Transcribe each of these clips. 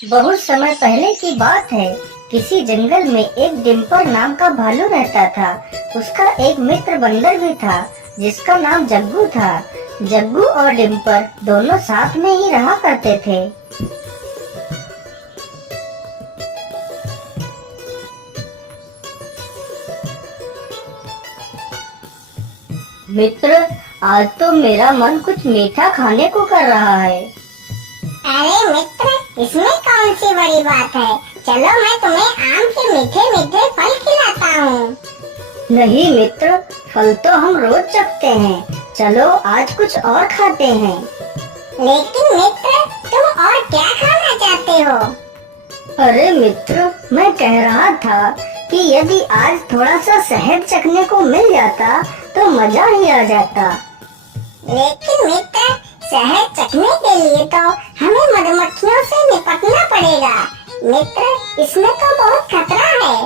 बहुत समय पहले की बात है। किसी जंगल में एक डिम्पर नाम का भालू रहता था। उसका एक मित्र बंदर भी था जिसका नाम जग्गू था। जग्गू और डिम्पर दोनों साथ में ही रहा करते थे। मित्र, आज तो मेरा मन कुछ मीठा खाने को कर रहा है। अरे मित्र, इसमें कौन सी बड़ी बात है। चलो मैं तुम्हें आम के मीठे मीठे फल खिलाता हूँ। नहीं मित्र, फल तो हम रोज चखते हैं। चलो आज कुछ और खाते हैं। लेकिन मित्र, तुम और क्या खाना चाहते हो? अरे मित्र, मैं कह रहा था कि यदि आज थोड़ा सा शहद चखने को मिल जाता तो मजा ही आ जाता। लेकिन मित्र, शहद चखने के लिए तो हमें मधुमक्खियों से निपटना पड़ेगा। मित्र, इसमें तो बहुत खतरा है।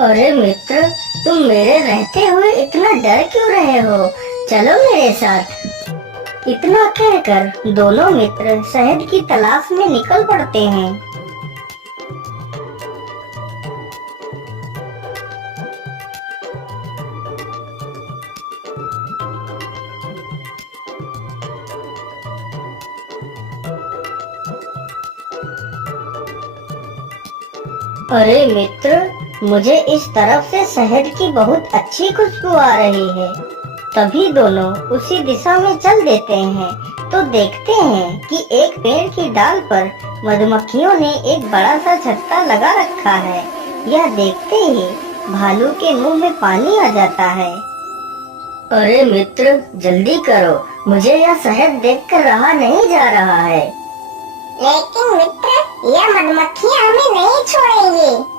अरे मित्र, तुम मेरे रहते हुए इतना डर क्यों रहे हो? चलो मेरे साथ। इतना कहकर दोनों मित्र शहद की तलाश में निकल पड़ते हैं। अरे मित्र, मुझे इस तरफ से शहद की बहुत अच्छी खुशबू आ रही है। तभी दोनों उसी दिशा में चल देते हैं तो देखते हैं कि एक पेड़ की डाल पर मधुमक्खियों ने एक बड़ा सा छत्ता लगा रखा है। यह देखते ही भालू के मुंह में पानी आ जाता है। अरे मित्र, जल्दी करो, मुझे यह शहद देखकर रहा नहीं जा रहा है। लेकिन मित्र, यह मधुमक्खियाँ हमें नहीं छोड़ेंगी।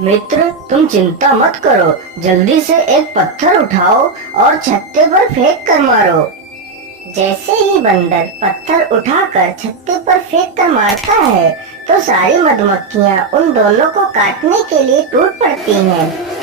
मित्र, तुम चिंता मत करो, जल्दी से एक पत्थर उठाओ और छत्ते पर फेंक कर मारो। जैसे ही बंदर पत्थर उठाकर छत्ते पर फेंक कर मारता है तो सारी मधुमक्खियाँ उन दोनों को काटने के लिए टूट पड़ती हैं।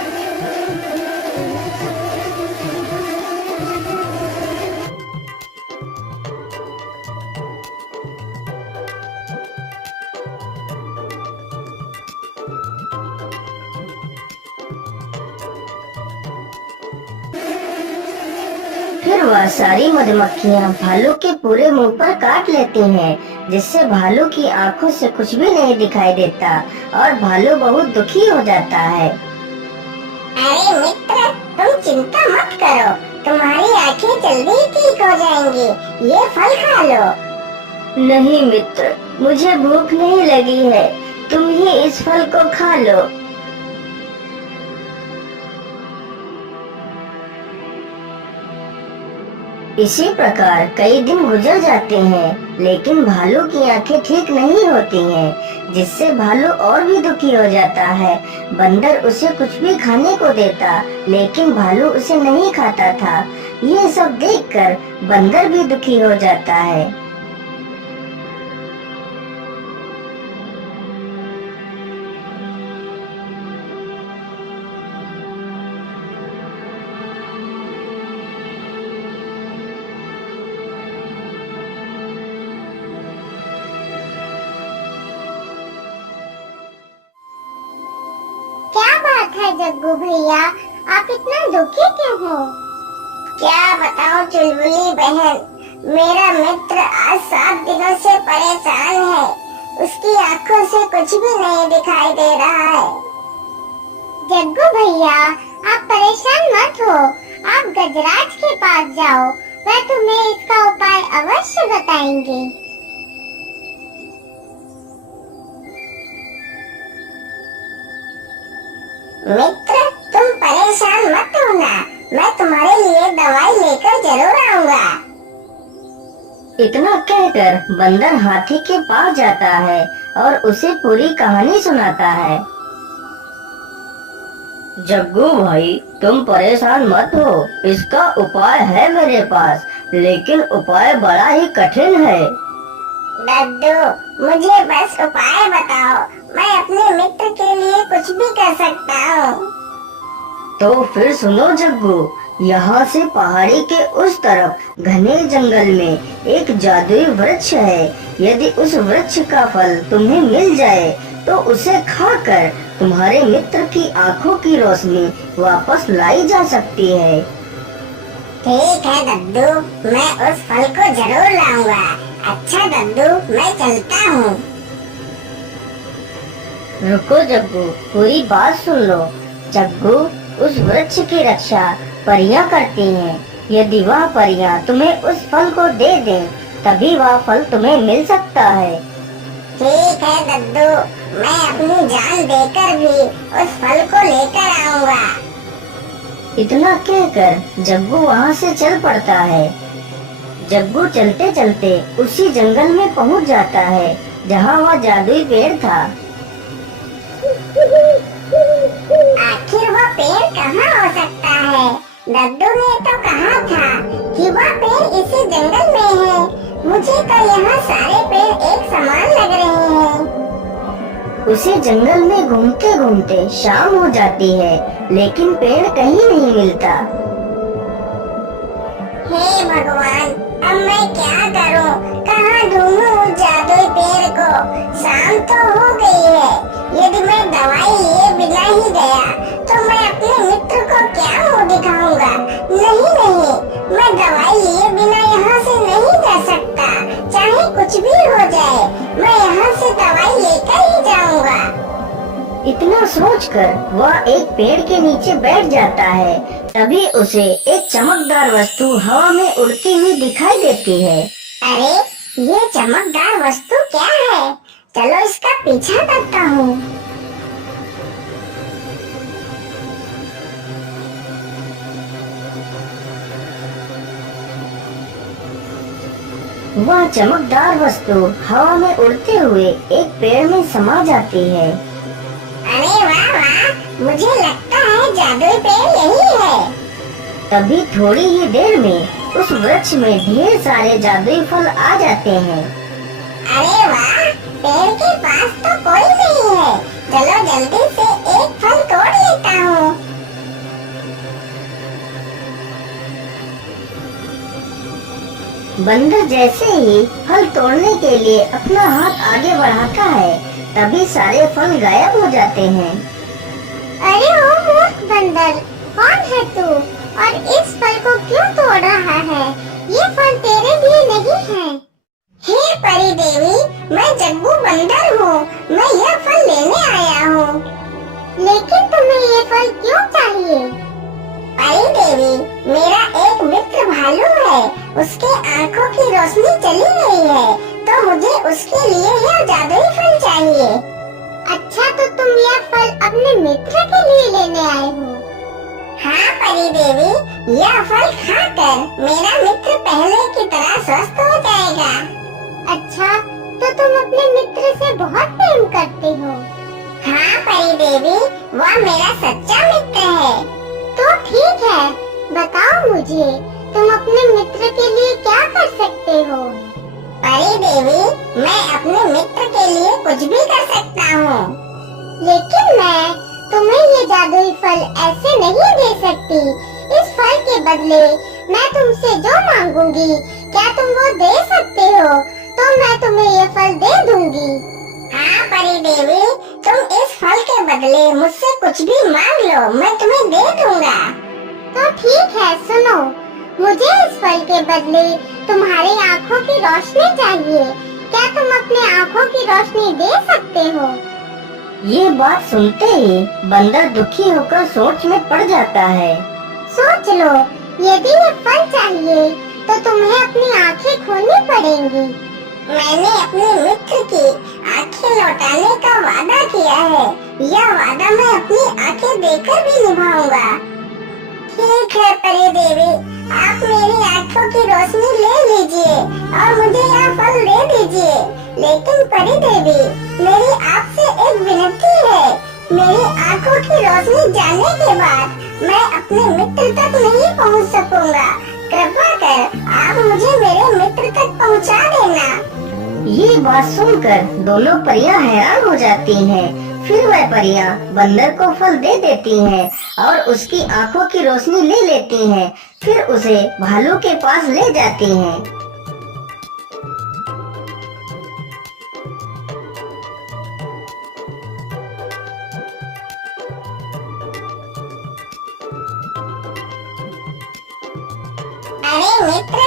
फिर वह सारी मधुमक्खियाँ भालू के पूरे मुंह पर काट लेती हैं, जिससे भालू की आंखों से कुछ भी नहीं दिखाई देता और भालू बहुत दुखी हो जाता है। अरे मित्र, तुम चिंता मत करो, तुम्हारी आंखें जल्दी ठीक हो जाएंगी। ये फल खा लो। नहीं मित्र, मुझे भूख नहीं लगी है, तुम ही इस फल को खा लो। इसी प्रकार कई दिन गुजर जाते हैं, लेकिन भालू की आंखें ठीक नहीं होती हैं, जिससे भालू और भी दुखी हो जाता है। बंदर उसे कुछ भी खाने को देता, लेकिन भालू उसे नहीं खाता था। ये सब देखकर बंदर भी दुखी हो जाता है। क्या बात है जग्गू भैया, आप इतना दुखी क्यों हो? क्या बताऊं चुलबुली बहन, मेरा मित्र आज 7 दिनों से परेशान है। उसकी आंखों से कुछ भी नहीं दिखाई दे रहा है। जग्गू भैया, आप परेशान मत हो, आप गजराज के पास जाओ, वह तुम्हें इसका उपाय अवश्य बताएंगे। मित्र, तुम परेशान मत होना, मैं तुम्हारे लिए दवाई लेकर जरूर आऊंगा। इतना कहकर बंदर हाथी के पास जाता है और उसे पूरी कहानी सुनाता है। जग्गू भाई, तुम परेशान मत हो, इसका उपाय है मेरे पास, लेकिन उपाय बड़ा ही कठिन है। दद्दू, मुझे बस उपाय बताओ, मैं अपने मित्र के लिए कुछ भी कर सकता हूँ। तो फिर सुनो जग्गू, यहाँ से पहाड़ी के उस तरफ घने जंगल में एक जादुई वृक्ष है। यदि उस वृक्ष का फल तुम्हें मिल जाए तो उसे खाकर तुम्हारे मित्र की आंखों की रोशनी वापस लाई जा सकती है। ठीक है दद्दू, मैं उस फल को जरूर लाऊंगा। अच्छा दद्दू, मैं चलता हूँ। रुको जग्गू, पूरी बात सुन लो। जग्गू, उस वृक्ष की रक्षा परियां करती हैं। यदि वह परियां तुम्हें उस फल को दे दें, तभी वह फल तुम्हें मिल सकता है। ठीक है दद्दू, मैं अपनी जान देकर भी उस फल को लेकर आऊंगा। इतना कहकर जग्गू वहाँ से चल पड़ता है। जग्गू चलते चलते उसी जंगल में पहुँच जाता है जहाँ वह जादुई पेड़ था। आखिर वह पेड़ कहाँ हो सकता है? दद्दू ने तो कहा था कि वह पेड़ इसी जंगल में है। मुझे तो यहाँ सारे पेड़ एक समान लग रहे हैं। उसी जंगल में घूमते घूमते शाम हो जाती है, लेकिन पेड़ कहीं नहीं मिलता। हे भगवान, अब मैं क्या करूं? कहाँ ढूंढूं उस जादुई पेड़ को? शाम तो हो गई है। यदि मैं दवाई लिए बिना ही गया तो मैं अपने मित्र को क्या मुंह दिखाऊंगा? नहीं, मैं दवाई लिए बिना यहाँ से नहीं जा सकता। चाहे कुछ भी हो जाए, मैं यहाँ से दवाई लेकर ही जाऊंगा। इतना सोचकर वह एक पेड़ के नीचे बैठ जाता है। तभी उसे एक चमकदार वस्तु हवा में उड़ती हुई दिखाई देती है। अरे, ये चमकदार वस्तु क्या है? चलो इसका पीछा करता हूँ। वह चमकदार वस्तु हवा में उड़ते हुए एक पेड़ में समा जाती है। अरे वाह वाह, मुझे लगता है जादुई पेड़ यही है। तभी थोड़ी ही देर में उस वृक्ष में ढेर सारे जादुई फल आ जाते हैं। अरे वाह, पेड़ के पास तो कोई नहीं है। चलो जल्दी से एक फल तोड़ लेता हूँ। बंदर जैसे ही फल तोड़ने के लिए अपना हाथ आगे बढ़ाता है, तभी सारे फल गायब हो जाते हैं। अरे ओ मूर्ख बंदर, कौन है तू और इस फल को क्यों तोड़ रहा है? ये फल तेरे लिए नहीं है। हे परी देवी, मैं जग्गू बंदर हूँ। मैं यह फल लेने आया हूँ। लेकिन तुम्हें ये फल क्यों चाहिए? परी देवी, मेरा एक मित्र भालू है। उसके आंखों की रोशनी चली गई है, तो मुझे उसके लिए यह जादुई फल चाहिए। अच्छा, तो तुम यह फल अपने मित्र के लिए लेने आए हो? हाँ परी देवी, यह फल खाकर मेरा मित्र पहले की तरह स्वस्थ हो जाएगा। अच्छा, तो तुम अपने मित्र से बहुत प्रेम करते हो? हाँ परी देवी, वह मेरा सच्चा मित्र है। तो ठीक है, बताओ मुझे, तुम अपने मित्र के लिए क्या कर सकते हो? परी देवी, मैं अपने मित्र के लिए कुछ भी कर सकता हूँ। लेकिन मैं तुम्हें ये जादुई फल ऐसे नहीं दे सकती। इस फल के बदले मैं तुमसे जो मांगूंगी, क्या तुम वो दे सकते हो? तो मैं तुम्हें ये फल दे दूंगी। हाँ परी देवी, तुम इस फल के बदले मुझसे कुछ भी मांग लो, मैं तुम्हें दे दूंगा। तो ठीक है, सुनो, मुझे इस फल के बदले तुम्हारी आँखों की रोशनी चाहिए। क्या तुम अपनी आँखों की रोशनी दे सकते हो? ये बात सुनते ही बंदर दुखी होकर सोच में पड़ जाता है। सोच लो, यदि ये फल चाहिए तो तुम्हें अपनी आँखें खोनी पड़ेंगी। मैंने अपने मित्र की आँखें लौटाने का वादा किया है। यह वादा मैं अपनी आँखें देकर भी निभाऊंगा। ठीक है परी देवी, आप मेरी आँखों की रोशनी ले लीजिए और मुझे यह फल दे दीजिए। लेकिन परी देवी, मेरी आपसे एक विनती है। मेरी आँखों की रोशनी जाने के बाद मैं अपने मित्र तक नहीं पहुँच सकूंगा। कृपा कर आप मुझे मेरे मित्र तक पहुँचा देना। ये बात सुनकर दोनों परियां हैरान हो जाती हैं। फिर वह परियां बंदर को फल दे देती हैं और उसकी आंखों की रोशनी ले लेती हैं। फिर उसे भालू के पास ले जाती हैं। अरे मित्र,